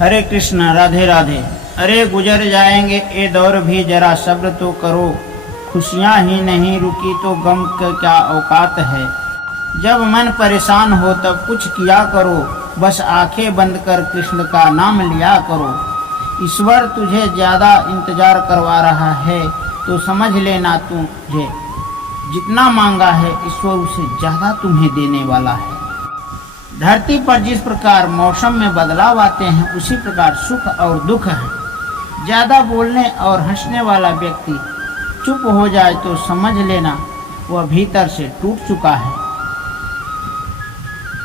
हरे कृष्ण राधे राधे। अरे गुजर जाएंगे ये दौर भी, जरा सब्र तो करो। खुशियाँ ही नहीं रुकी तो गम का क्या औकात है। जब मन परेशान हो तब कुछ किया करो, बस आंखें बंद कर कृष्ण का नाम लिया करो। ईश्वर तुझे ज़्यादा इंतजार करवा रहा है तो समझ लेना, तुझे जितना मांगा है ईश्वर उसे ज़्यादा तुम्हें देने वाला है। धरती पर जिस प्रकार मौसम में बदलाव आते हैं उसी प्रकार सुख और दुख है। ज़्यादा बोलने और हंसने वाला व्यक्ति चुप हो जाए तो समझ लेना वह भीतर से टूट चुका है।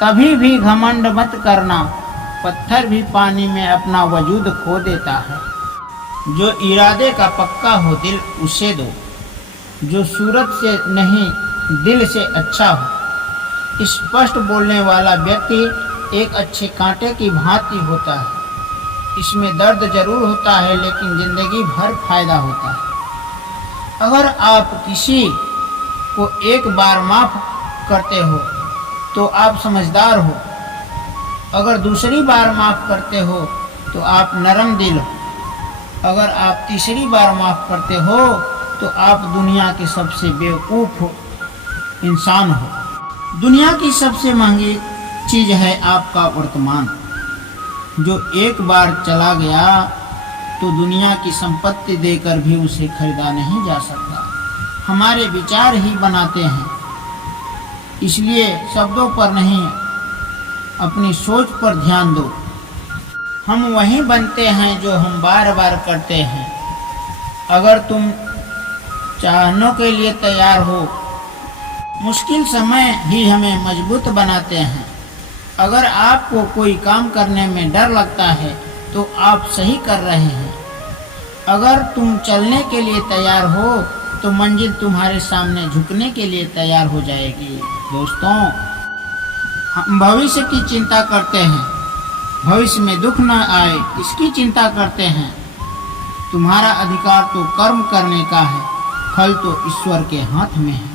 कभी भी घमंड मत करना, पत्थर भी पानी में अपना वजूद खो देता है। जो इरादे का पक्का हो दिल उसे दो, जो सूरत से नहीं दिल से अच्छा हो। स्पष्ट बोलने वाला व्यक्ति एक अच्छे कांटे की भांति होता है। इसमें दर्द जरूर होता है लेकिन जिंदगी भर फायदा होता है। अगर आप किसी को एक बार माफ करते हो तो आप समझदार हो। अगर दूसरी बार माफ करते हो तो आप नरम दिल हो। अगर आप तीसरी बार माफ करते हो तो आप दुनिया के सबसे बेवकूफ़ इंसान हो। दुनिया की सबसे महंगी चीज़ है आपका वर्तमान, जो एक बार चला गया तो दुनिया की संपत्ति देकर भी उसे खरीदा नहीं जा सकता। हमारे विचार ही बनाते हैं, इसलिए शब्दों पर नहीं अपनी सोच पर ध्यान दो। हम वही बनते हैं जो हम बार बार करते हैं। अगर तुम चाहने के लिए तैयार हो, मुश्किल समय ही हमें मजबूत बनाते हैं। अगर आपको कोई काम करने में डर लगता है तो आप सही कर रहे हैं। अगर तुम चलने के लिए तैयार हो तो मंजिल तुम्हारे सामने झुकने के लिए तैयार हो जाएगी। दोस्तों, हम भविष्य की चिंता करते हैं, भविष्य में दुख न आए इसकी चिंता करते हैं। तुम्हारा अधिकार तो कर्म करने का है, फल तो ईश्वर के हाथ में है।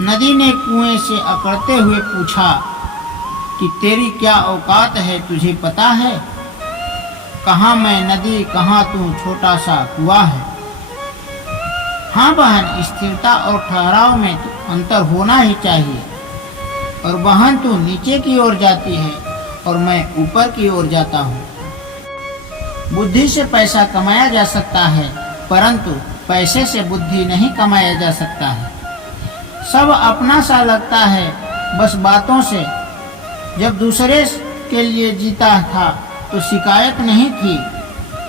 नदी ने कुएं से अकड़ते हुए पूछा कि तेरी क्या औकात है, तुझे पता है? कहाँ मैं नदी, कहाँ तू छोटा सा कुआं है। हाँ बहन, स्थिरता और ठहराव में तो अंतर होना ही चाहिए। और बहन तू नीचे की ओर जाती है और मैं ऊपर की ओर जाता हूँ। बुद्धि से पैसा कमाया जा सकता है, परंतु पैसे से बुद्धि नहीं कमाया जा सकता है। सब अपना सा लगता है बस बातों से। जब दूसरे के लिए जीता था तो शिकायत नहीं थी।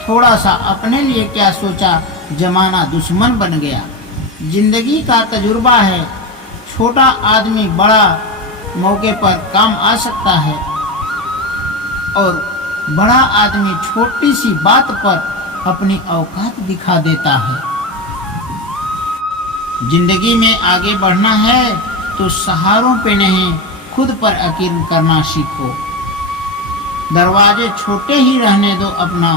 थोड़ा सा अपने लिए क्या सोचा, जमाना दुश्मन बन गया। जिंदगी का तजुर्बा है, छोटा आदमी बड़ा मौके पर काम आ सकता है और बड़ा आदमी छोटी सी बात पर अपनी औकात दिखा देता है। जिंदगी में आगे बढ़ना है तो सहारों पे नहीं, खुद पर यकीन करना सीखो। दरवाजे छोटे ही रहने दो अपना,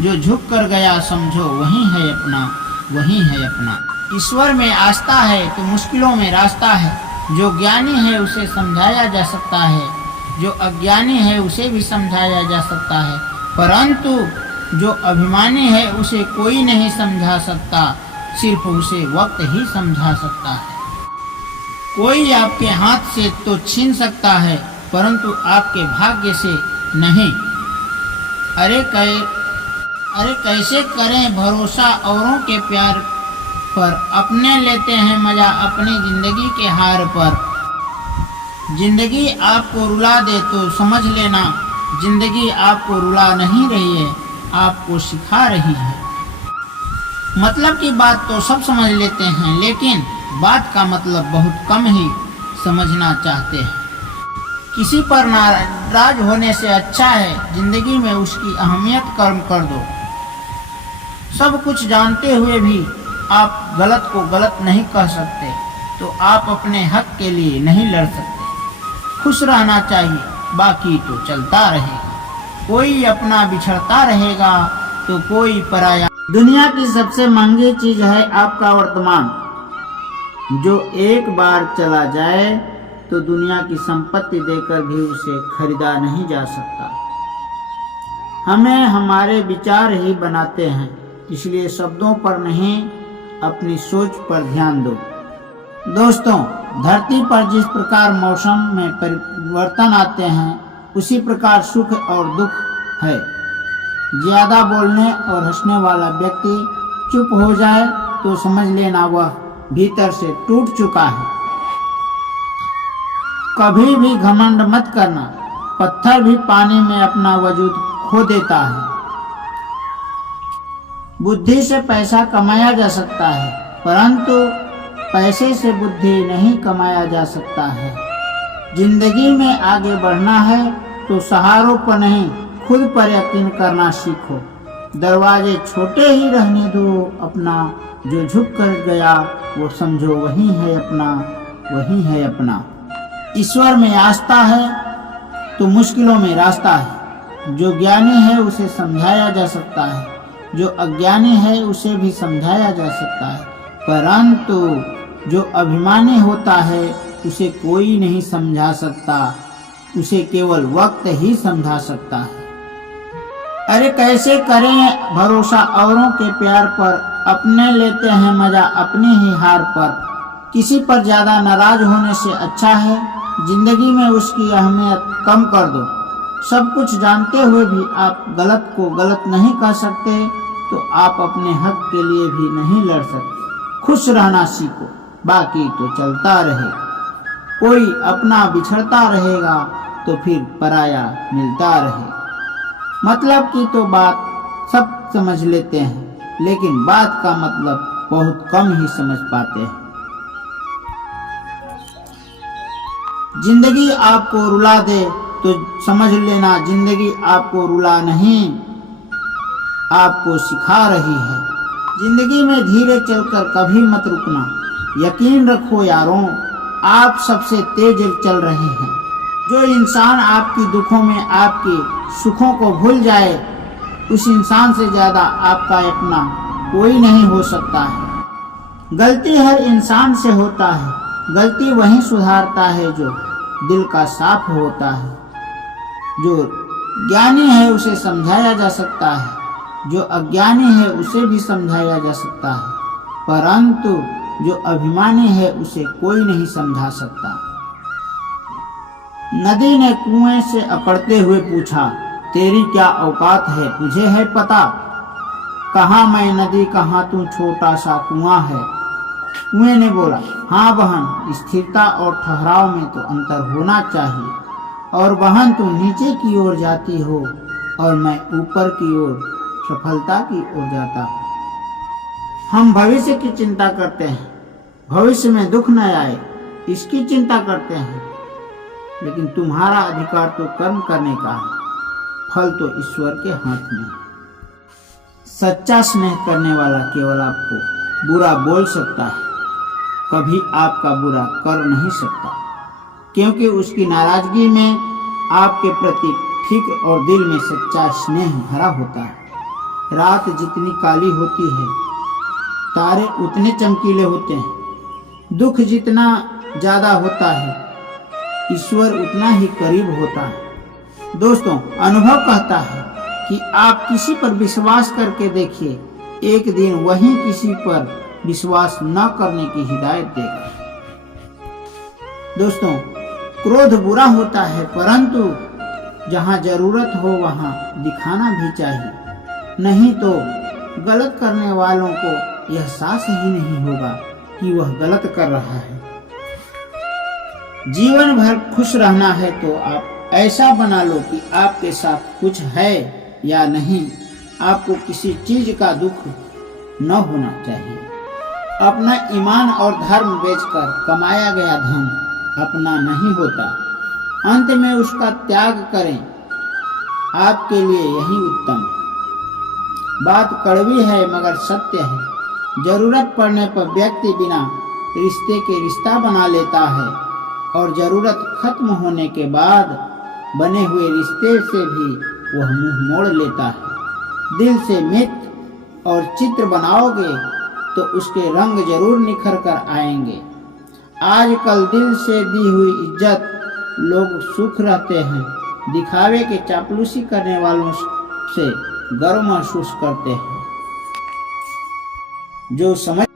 जो झुक कर गया समझो वही है अपना, वही है अपना। ईश्वर में आस्था है तो मुश्किलों में रास्ता है। जो ज्ञानी है उसे समझाया जा सकता है, जो अज्ञानी है उसे भी समझाया जा सकता है, परंतु जो अभिमानी है उसे कोई नहीं समझा सकता, सिर्फ उसे वक्त ही समझा सकता है। कोई आपके हाथ से तो छीन सकता है परंतु आपके भाग्य से नहीं। अरे कैसे करें भरोसा औरों के प्यार पर, अपने लेते हैं मजा अपनी जिंदगी के हार पर। जिंदगी आपको रुला दे तो समझ लेना जिंदगी आपको रुला नहीं रही है, आपको सिखा रही है। मतलब की बात तो सब समझ लेते हैं लेकिन बात का मतलब बहुत कम ही समझना चाहते हैं। किसी पर नाराज होने से अच्छा है जिंदगी में उसकी अहमियत कम कर दो। सब कुछ जानते हुए भी आप गलत को गलत नहीं कह सकते तो आप अपने हक के लिए नहीं लड़ सकते। खुश रहना चाहिए, बाकी तो चलता रहेगा। कोई अपना बिछड़ता रहेगा तो कोई पराया। दुनिया की सबसे महंगी चीज है आपका वर्तमान, जो एक बार चला जाए तो दुनिया की संपत्ति देकर भी उसे खरीदा नहीं जा सकता। हमें हमारे विचार ही बनाते हैं, इसलिए शब्दों पर नहीं अपनी सोच पर ध्यान दो। दोस्तों, धरती पर जिस प्रकार मौसम में परिवर्तन आते हैं, उसी प्रकार सुख और दुख है। ज्यादा बोलने और हंसने वाला व्यक्ति चुप हो जाए तो समझ लेना वह भीतर से टूट चुका है। कभी भी घमंड मत करना, पत्थर भी पानी में अपना वजूद खो देता है। बुद्धि से पैसा कमाया जा सकता है, परंतु पैसे से बुद्धि नहीं कमाया जा सकता है। जिंदगी में आगे बढ़ना है तो सहारों पर नहीं, खुद पर यकीन करना सीखो। दरवाजे छोटे ही रहने दो अपना, जो झुक कर गया वो समझो वही है अपना, वही है अपना। ईश्वर में आस्था है तो मुश्किलों में रास्ता है। जो ज्ञानी है उसे समझाया जा सकता है, जो अज्ञानी है उसे भी समझाया जा सकता है, परंतु जो अभिमानी होता है उसे कोई नहीं समझा सकता, उसे केवल वक्त ही समझा सकता है। अरे कैसे करें भरोसा औरों के प्यार पर, अपने लेते हैं मजा अपनी ही हार पर। किसी पर ज्यादा नाराज होने से अच्छा है जिंदगी में उसकी अहमियत कम कर दो। सब कुछ जानते हुए भी आप गलत को गलत नहीं कह सकते तो आप अपने हक के लिए भी नहीं लड़ सकते। खुश रहना सीखो, बाकी तो चलता रहे। कोई अपना बिछड़ता रहेगा तो फिर पराया मिलता रहे। मतलब की तो बात सब समझ लेते हैं, लेकिन बात का मतलब बहुत कम ही समझ पाते हैं। जिंदगी आपको रुला दे तो समझ लेना जिंदगी आपको रुला नहीं, आपको सिखा रही है। जिंदगी में धीरे चलकर कभी मत रुकना। यकीन रखो यारों, आप सबसे तेज चल रहे हैं। जो इंसान आपकी दुखों में आपके सुखों को भूल जाए, उस इंसान से ज्यादा आपका अपना कोई नहीं हो सकता है। गलती हर इंसान से होता है, गलती वही सुधारता है जो दिल का साफ होता है। जो ज्ञानी है उसे समझाया जा सकता है, जो अज्ञानी है उसे भी समझाया जा सकता है, परंतु जो अभिमानी है उसे कोई नहीं समझा सकता। नदी ने कुएं से अकड़ते हुए पूछा, तेरी क्या औकात है, तुझे है पता? कहाँ मैं नदी, कहाँ तू छोटा सा कुआं है। कुएं ने बोला, हाँ बहन, स्थिरता और ठहराव में तो अंतर होना चाहिए। और बहन तू नीचे की ओर जाती हो और मैं ऊपर की ओर सफलता की ओर जाता हूँ। हम भविष्य की चिंता करते हैं, भविष्य में दुख न आए इसकी चिंता करते हैं, लेकिन तुम्हारा अधिकार तो कर्म करने का है, फल तो ईश्वर के हाथ में है। सच्चा स्नेह करने वाला केवल आपको बुरा बोल सकता है, कभी आपका बुरा कर नहीं सकता, क्योंकि उसकी नाराजगी में आपके प्रति फिक्र और दिल में सच्चा स्नेह भरा होता है। रात जितनी काली होती है, तारे उतने चमकीले होते हैं। दुख जितना ज्यादा होता है, ईश्वर उतना ही करीब होता है। दोस्तों, अनुभव कहता है कि आप किसी पर विश्वास करके देखिए, एक दिन वही किसी पर विश्वास न करने की हिदायत देगा। दोस्तों, क्रोध बुरा होता है, परंतु जहाँ जरूरत हो वहाँ दिखाना भी चाहिए, नहीं तो गलत करने वालों को यह एहसास ही नहीं होगा कि वह गलत कर रहा है। जीवन भर खुश रहना है तो आप ऐसा बना लो कि आपके साथ कुछ है या नहीं, आपको किसी चीज का दुख न होना चाहिए। अपना ईमान और धर्म बेचकर कमाया गया धन अपना नहीं होता, अंत में उसका त्याग करें, आपके लिए यही उत्तम। बात कड़वी है मगर सत्य है। जरूरत पड़ने पर व्यक्ति बिना रिश्ते के रिश्ता बना लेता है और जरूरत खत्म होने के बाद बने हुए रिश्ते से भी वह मुंह मोड़ लेता है। दिल से मित्र और चित्र बनाओगे तो उसके रंग जरूर निखर कर आएंगे। आजकल दिल से दी हुई इज्जत लोग सुख रहते हैं, दिखावे के चापलूसी करने वालों से गर्व महसूस करते हैं। जो समझ